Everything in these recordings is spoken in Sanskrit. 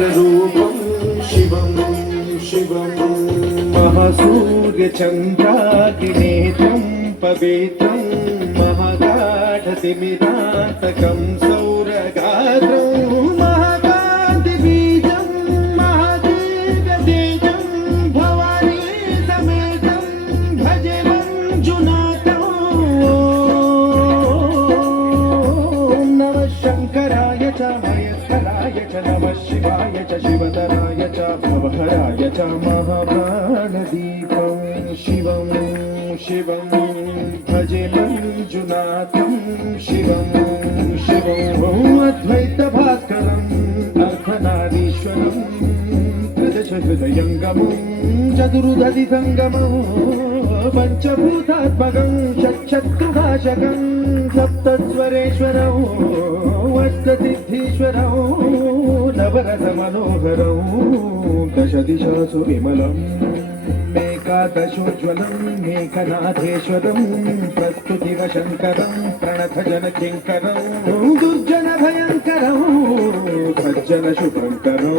रूपं शिवं शिवं महासूर्यचन्द्राग्निनेत्रं पवित्रं महागाढतिमिरातकं सौरगात्रं महाकान्तिबीजं महादिव्यतेजं भवानी समेतं भजे मञ्जुनाथं। ॐ नमः शङ्कराय च महेश्वराय च नमः शिवाय च शिवतराय च भवहराय च महाप्राणदीपं शिवं शिवं भजे मञ्जुनाथं शिवं शिवं अद्वैतभास्करम् अर्धनारीश्वरं त्रिदशहृदयङ्गमं चतुर्दधिसङ्गमं पञ्चभूतात्मकं षट्शत्रुनाशकं सप्तस्वरेश्वरं अष्टसिद्धीश्वरं नवरसमनोहरं दशदिशासु विमलम् एकादशोज्ज्वलं मेघनाथेश्वरं प्रस्तुतिवशङ्करं प्रणतजनकिङ्करं दुर्जनभयङ्करं सज्जनशुभङ्करं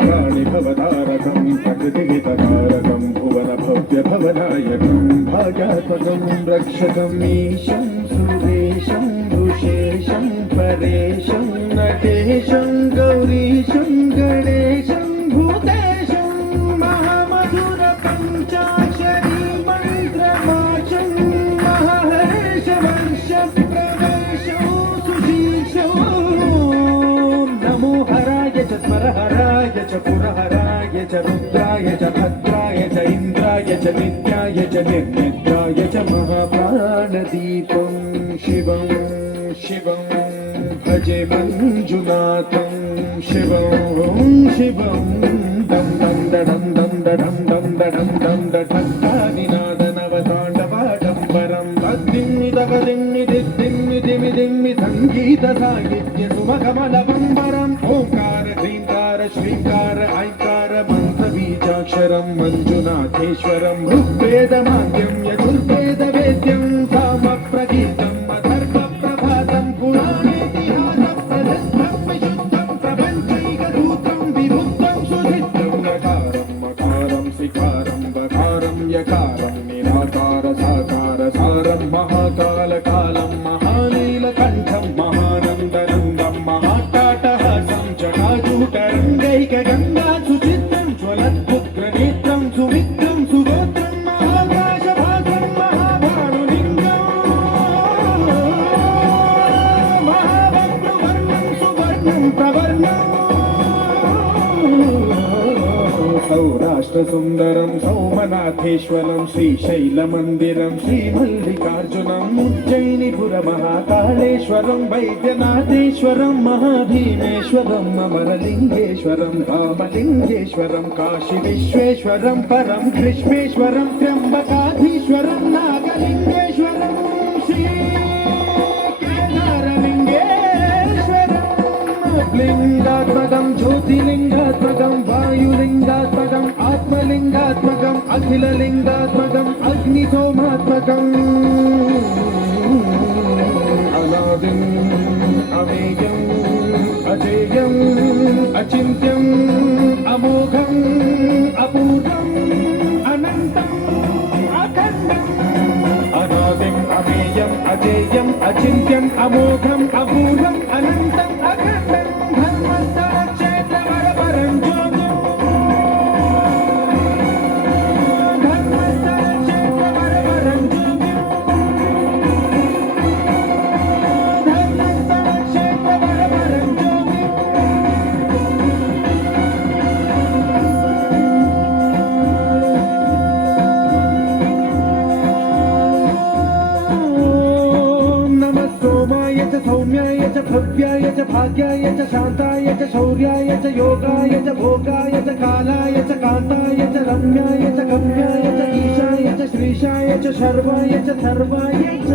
प्राणिभवतारकं प्रकृतिहितकारकं भुवनभव्यभवनायकं भाग्यात्मकं रक्षकम् ईशं सुरेशं ऋषेशं परेशं नटेशं गौरीशं गणेशं भूतेशं महामधुरपञ्चाक्षरी मन्त्रमाशं महर्षवर्षप्रवेशं सुशीर्षं नमो हराय च स्मरहराय च पुरहराय च रुद्राय च भद्राय च इन्द्राय च नित्याय च निर्निद्राय च महाप्राणदीपं शिवं शिवं भजे मञ्जुनाथं शिवं शिवं दं दं दडं दं दडं दं दडं दं दठक्कानिनादनवताण्डवाडम्बरं तद्दिम्मिदगदिम्मिदिद्दिम्मिदिमिदिम्मि सङ्गीतसाहित्य सुमकमलबम्बरम् ओङ्कार ह्रीङ्कार श्रीङ्कार ऐङ्कार मन्त्रबीजाक्षरं मञ्जुनाथेश्वरं ऋग्वेदमाद्यं यजुर्वेदवेद्यं सामप्रगीतम् अथर्वप्रभातं पुराणेतिहासप्रशस्तं विशुद्धं प्रपञ्चैकसूत्रं विभुक्तं सुसिद्धं नकारं मकारं सिकारं बकारं यकारं निराकार साकार सारं महाकालकालं महानीलकण्ठं महानन्दनन्दं महाटाटहासं जटाजूटरङ्गैकगङ्गा सुचित्रं ज्वलद्भुग्रनेत्रं सुमित्रं सुगोत्रं महाकाशभासं महाभानुलिङ्गं महावक्त्रवर्णं सुवर्णं प्रवर्णं सौराष्ट्रसुन्दरं सौमनाथेश्वरं श्रीशैलमन्दिरं श्रीमल्लिकार्जुनम् उज्जयिनीपुरमहाकालेश्वरं वैद्यनाथेश्वरं महाभीमेश्वरम् अमरलिङ्गेश्वरं रामलिङ्गेश्वरं काशीविश्वेश्वरं परं कृष्णेश्वरं त्र्यम्बकाधीश्वरं नागलिङ्गेश्वरं श्रीकेदारलिङ्गेश्वरं लिङ्गात्मकं ज्योतिलिङ्गात्मकं वायुलिङ्गात्मकम् आत्मलिङ्गात्मकम् अखिललिङ्गात्मकम् अग्निसोमात्मकम् अनादिम् अमेयम् अजेयम् अचिन्त्यम् अमोघम् अपूर्वम् अनन्तम् अखण्डम् अनादिम् अमेयम् अजेयम् अचिन्त्यम् अमोघम् अपूर्वम् अनन्तम् अखण्डम् धर्मस्थलक्षेत्रवरपरं ज्योतिम् धर्मस्थलक्षेत्रवरपरं ज्योतिम् धर्मस्थलक्षेत्रवरपरं ज्योतिम् नमः सोमाय च सौम्याय च भव्याय च भाग्याय च शान्ताय च शौर्याय च योगाय च भोगाय च कालाय च कान्ताय च रम्याय च गम्याय च ईशाय च श्रीशाय च शर्वाय च सर्वाय च